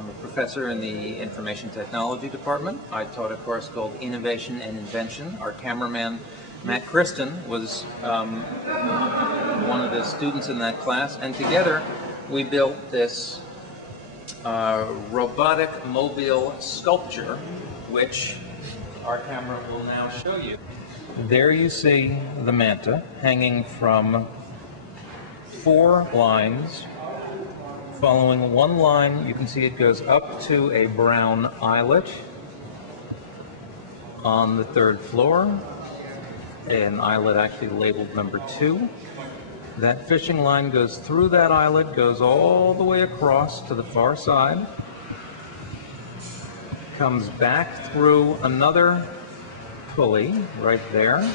I'm a professor in the Information Technology Department. I taught a course called Innovation and Invention. Our cameraman, Matt Kristen, was one of the students in that class, and together we built this robotic mobile sculpture, which our camera will now show you. There you see the Manta hanging from 4 lines. Following one line, you can see it goes up to a brown eyelet on the 3rd floor, an eyelet actually labeled number 2. That fishing line goes through that eyelet, goes all the way across to the far side, comes back through another pulley right there,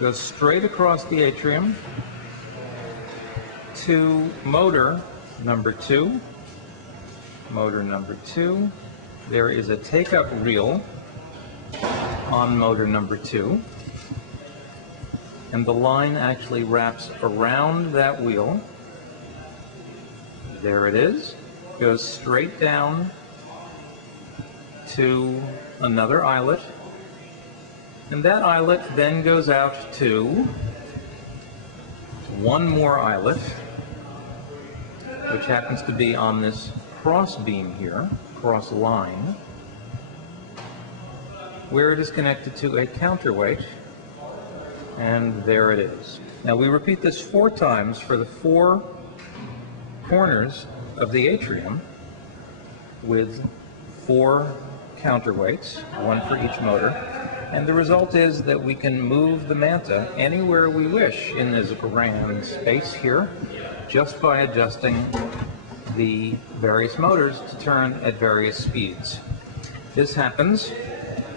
goes straight across the atrium to motor number 2. Motor number 2. There is a take-up reel on motor number 2. And the line actually wraps around that wheel. There it is. Goes straight down to another eyelet. And that eyelet then goes out to one more eyelet, which happens to be on this cross beam here, cross line, where it is connected to a counterweight, and there it is. Now we repeat this 4 times for the 4 corners of the atrium with 4 counterweights, 1 for each motor, and the result is that we can move the Manta anywhere we wish in this grand space here, just by adjusting the various motors to turn at various speeds. This happens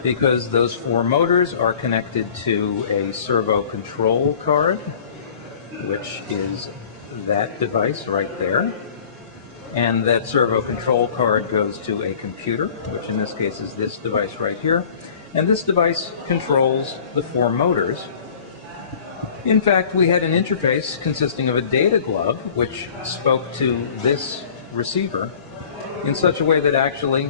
because those 4 motors are connected to a servo control card, which is that device right there. And that servo control card goes to a computer, which in this case is this device right here. And this device controls the 4 motors. In fact, we had an interface consisting of a data glove which spoke to this receiver in such a way that actually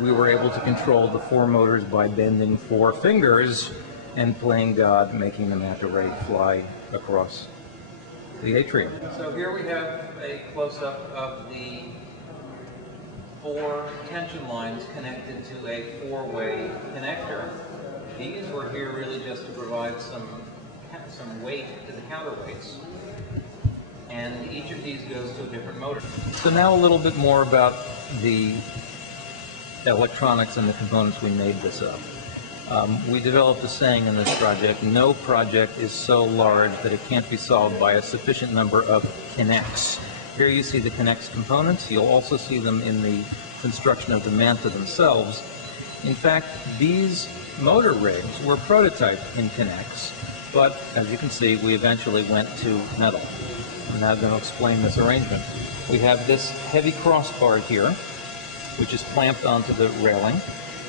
we were able to control the 4 motors by bending 4 fingers and playing God, making the Manta ray fly across the atrium. So here we have a close-up of the 4 tension lines connected to a 4-way connector. These were here really just to provide some weight to the counterweights, and each of these goes to a different motor. So now a little bit more about the electronics and the components we made this of. We developed a saying in this project: no project is so large that it can't be solved by a sufficient number of connects. Here you see the connects components. You'll also see them in the construction of the Manta themselves. In fact, these motor rigs were prototyped in connects, but as you can see, we eventually went to metal. I'm now going to explain this arrangement. We have this heavy crossbar here, which is clamped onto the railing,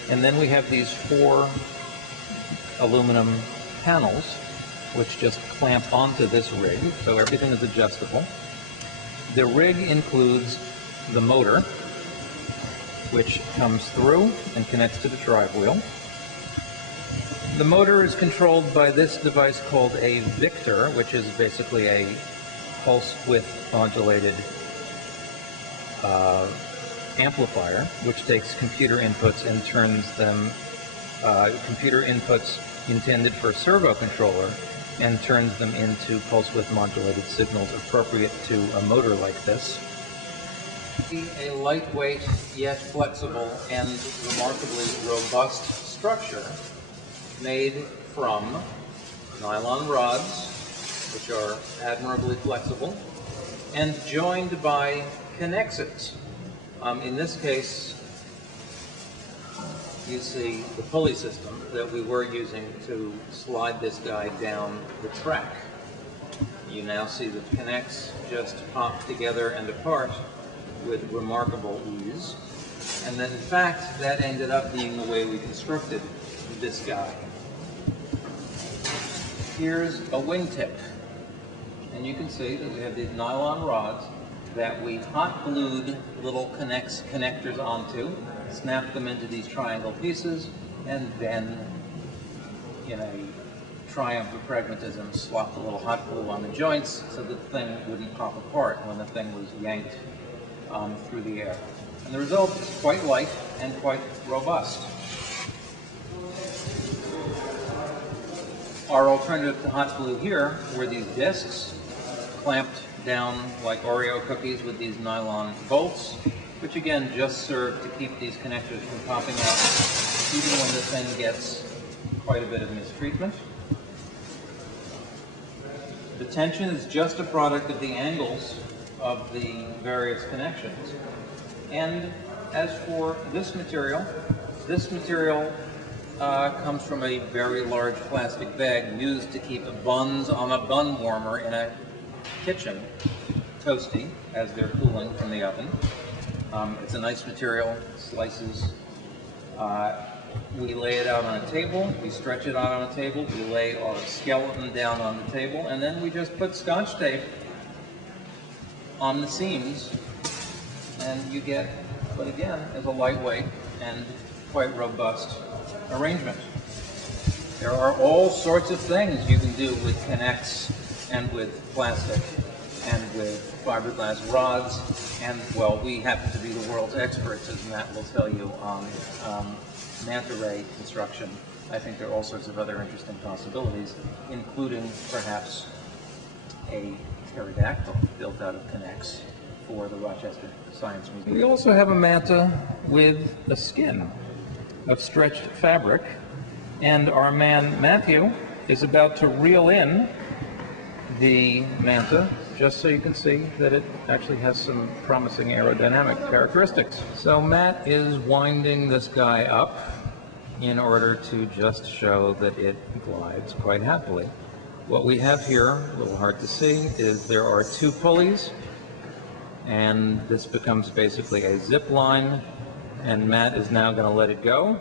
and then we have these 4 aluminum panels, which just clamp onto this rig, so everything is adjustable. The rig includes the motor, which comes through and connects to the drive wheel. The motor is controlled by this device called a Victor, which is basically a pulse width modulated amplifier, which takes computer inputs and turns them, computer inputs intended for a servo controller, and turns them into pulse width modulated signals appropriate to a motor like this. A lightweight yet flexible and remarkably robust structure made from nylon rods, which are admirably flexible, and joined by connexes. In this case, you see the pulley system that we were using to slide this guy down the track. You now see the connects just pop together and apart with remarkable ease. And then, in fact, that ended up being the way we constructed this guy. Here's a wingtip. And you can see that we have these nylon rods that we hot glued little connectors onto, snapped them into these triangle pieces, and then, in a triumph of pragmatism, slopped a little hot glue on the joints so that the thing wouldn't pop apart when the thing was yanked through the air. And the result is quite light and quite robust. Our alternative to hot glue here were these discs clamped down like Oreo cookies with these nylon bolts, which again just serve to keep these connectors from popping up even when the thing gets quite a bit of mistreatment. The tension is just a product of the angles of the various connections. And as for this material comes from a very large plastic bag used to keep buns on a bun warmer in a kitchen toasty as they're cooling from the oven. It's a nice material, slices. We lay it out on a table, we stretch it out on a table, we lay our skeleton down on the table, and then we just put Scotch tape on the seams, and you get, but again, is a lightweight and quite robust arrangement. There are all sorts of things you can do with K'NEX and with plastic and with fiberglass rods, and well, we happen to be the world's experts, as Matt will tell you, on manta ray construction. I think there are all sorts of other interesting possibilities, including perhaps a pterodactyl built out of K'NEX for the Rochester Science Museum. We also have a manta with a skin of stretched fabric, and our man Matthew is about to reel in the manta just so you can see that it actually has some promising aerodynamic characteristics. So Matt is winding this guy up in order to just show that it glides quite happily. What we have here, a little hard to see, is there are two pulleys, and this becomes basically a zip line, and Matt is now going to let it go.